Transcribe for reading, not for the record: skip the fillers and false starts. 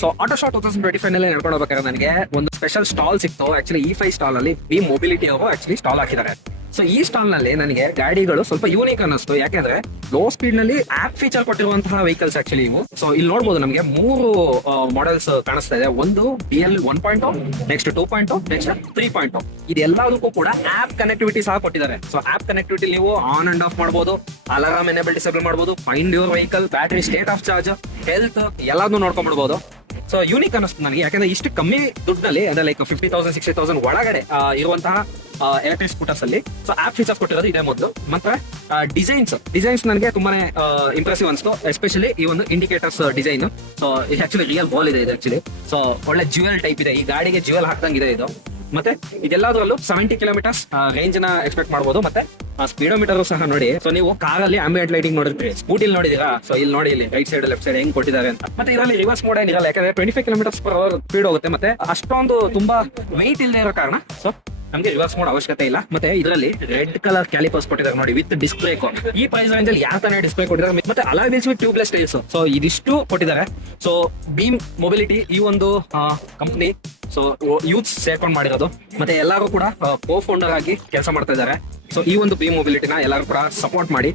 So auto show 2025 ನಲ್ಲಿ ನಡ್ಕೊಂಡು ಹೋಗ್ಬೇಕಾದ್ರೆ ನನಗೆ ಒಂದು ಸ್ಪೆಷಲ್ ಸ್ಟಾಲ್ ಸಿಕ್ತು. ಆಕ್ಚುಲಿ E5 ಸ್ಟಾಲ್ ಅಲ್ಲಿ ಬಿ ಮೊಬಿಲಿಟಿ ಅವರು ಆಕ್ಚುಲಿ ಸ್ಟಾಲ್ ಹಾಕಿದ್ದಾರೆ. ಸೊ ಈ ಸ್ಟಾಲ್ ನಲ್ಲಿ ನನಗೆ ಗಾಡಿಗಳು ಸ್ವಲ್ಪ ಯೂನಿಕ್ ಅನ್ನಿಸ್ತು. ಯಾಕೆಂದ್ರೆ ಲೋ ಸ್ಪೀಡ್ ನಲ್ಲಿ ಆಪ್ ಫೀಚರ್ ಕೊಟ್ಟಿರುವಂತಹ ವೆಹಿಕಲ್ಸ್ ಆಕ್ಚುಲಿ ಇವು. ಸೊ ಇಲ್ಲಿ ನೋಡಬಹುದು ನಮಗೆ 3 ಮಾಡೆಲ್ಸ್ ಕಾಣಿಸ್ತಾ ಇದೆ. ಒಂದು BL 1.0, ನೆಕ್ಸ್ಟ್ 2.0, ನೆಕ್ಸ್ಟ್ 3.0. ಇದೆಲ್ಲದಕ್ಕೂ ಕೂಡ ಆಪ್ ಕನೆಕ್ಟಿವಿಟಿ ಸಹ ಕೊಟ್ಟಿದ್ದಾರೆ. ಸೊ ಆಪ್ ಕನೆಕ್ಟಿವಿಟಿ ನೀವು ಆನ್ ಅಂಡ್ ಆಫ್ ಮಾಡಬಹುದು, ಅಲಾರಾಮ್ ಎನೇಬಲ್ ಡಿಸೇಬಲ್ ಮಾಡಬಹುದು, find your vehicle, battery state of charge, health ಎಲ್ಲಾನು ನೋಡ್ಕೊಂಡ್ಬಿಡ್ಬೋದು. ಸೊ ಯೂನಿಕ್ ಅನ್ನಿಸ್ತು ನನಗೆ. ಯಾಕಂದ್ರೆ ಇಷ್ಟು ಕಮ್ಮಿ ದುಡ್ಡಲ್ಲಿ ಅಂದ್ರೆ ಲೈಕ್ 50,000 60,000 ಒಳಗಡೆ ಇರುವಂತಹ ಎಲೆಕ್ಟ್ರಿಕ್ ಸ್ಕೂಟರ್ಸ್ ಅಲ್ಲಿ ಸೊ ಆಪ್ ಫೀಚರ್ಸ್ ಕೊಟ್ಟಿರೋದು ಇದೆ ಮೊದಲು. ಮತ್ತೆ ಡಿಸೈನ್ಸ್ ನನಗೆ ತುಂಬಾನೇ ಇಂಪ್ರೆಸಿವ್ ಅನಿಸ್ತು. ಎಸ್ಪೆಷಲಿ ಈ ಒಂದು ಇಂಡಿಕೇಟರ್ಸ್ ಡಿಸೈನ್. ಸೊ ಇದು ಆಕ್ಚುಲಿ ರಿಯಲ್ ಬಾಲ್ ಇದೆ ಇದು ಆಕ್ಚುಲಿ. ಸೊ ಒಳ್ಳೆ ಜ್ಯುವೆಲ್ ಟೈಪ್ ಇದೆ, ಈ ಗಾಡಿಗೆ ಜ್ಯುವೆಲ್ ಹಾಕ್ದಂಗಿದೆ ಇದು. ಮತ್ತೆ ಇದೆಲ್ಲದರಲ್ಲೂ 70 ಕಿಲೋಮೀಟರ್ಸ್ ರೇಂಜ್ ನ ಎಕ್ಸ್ಪೆಕ್ಟ್ ಮಾಡಬಹುದು. ಮತ್ತೆ ಸ್ಪೀಡೋಮೀಟರ್ ಸಹ ನೋಡಿ. ಸೊ ನೀವು ಕಾರಲ್ಲಿ ಆಂಬಿಯಂಟ್ ಲೈಟಿಂಗ್ ನೋಡಿರ್ತೀರಿ, ಸ್ಕೂಟಿಲಿ ನೋಡಿದೀರಾ? ಸೊ ಇಲ್ಲಿ ನೋಡಿ, ಇಲ್ಲಿ ರೈಟ್ ಸೈಡ್ ಲೆಫ್ಟ್ ಸೈಡ್ ಹೆಂಗ್ ಕೊಟ್ಟಿದ್ದಾರೆ ಅಂತ. ಮತ್ತೆ ಇದರಲ್ಲಿ ರಿವರ್ಸ್ ಮೋಡ್ ಏನಿರಲ್ಲ, ಯಾಕಂದ್ರೆ 25 ಕಿಲೋಮೀಟರ್ಸ್ ಪರ್ ಅವರ್ ಸ್ಪೀಡ್ ಹೋಗುತ್ತೆ. ಮತ್ತೆ ಅಷ್ಟೊಂದು ತುಂಬಾ ವೆಯ್ಟ್ ಇಲ್ಲದೆ ಇರೋ ಕಾರಣ ಸೊ ನಮಗೆ ರಿವರ್ಸ್ ಮೋಡ್ ಅವಶ್ಯಕತೆ ಇಲ್ಲ. ಮತ್ತೆ ಇದರಲ್ಲಿ ರೆಡ್ ಕಲರ್ ಕ್ಯಾಲಿಪರ್ಸ್ ಕೊಟ್ಟಿದ್ದಾರೆ ನೋಡಿ, ವಿತ್ ಡಿಸ್ಪ್ಲೇ. ಈ ಪ್ರೈಸ್ ರೇಂಜ್ ಅಲ್ಲಿ ಯಾವ ತರ ಡಿಸ್ಪ್ಲೇ ಕೊಟ್ಟಿದ್ದಾರೆ. ಮತ್ತೆ alloy wheels with tubeless tyres. So ಇದಿಷ್ಟು ಕೊಟ್ಟಿದ್ದಾರೆ. ಸೊ ಬೀಮ್ ಮೊಬಿಲಿಟಿ ಈ ಒಂದು ಕಂಪನಿ ಸೊ ಯೂತ್ಸ್ ಸೇರ್ಕೊಂಡು ಮಾಡಿರೋದು. ಮತ್ತೆ ಎಲ್ಲರೂ ಕೂಡ ಕೋ ಫೌಂಡರ್ ಆಗಿ ಕೆಲಸ ಮಾಡ್ತಾ ಇದ್ದಾರೆ. ಸೊ ಈ ಒಂದು ಬಿ ಮೊಬಿಲಿಟಿನ ಎಲ್ಲರೂ ಕೂಡ ಸಪೋರ್ಟ್ ಮಾಡಿ.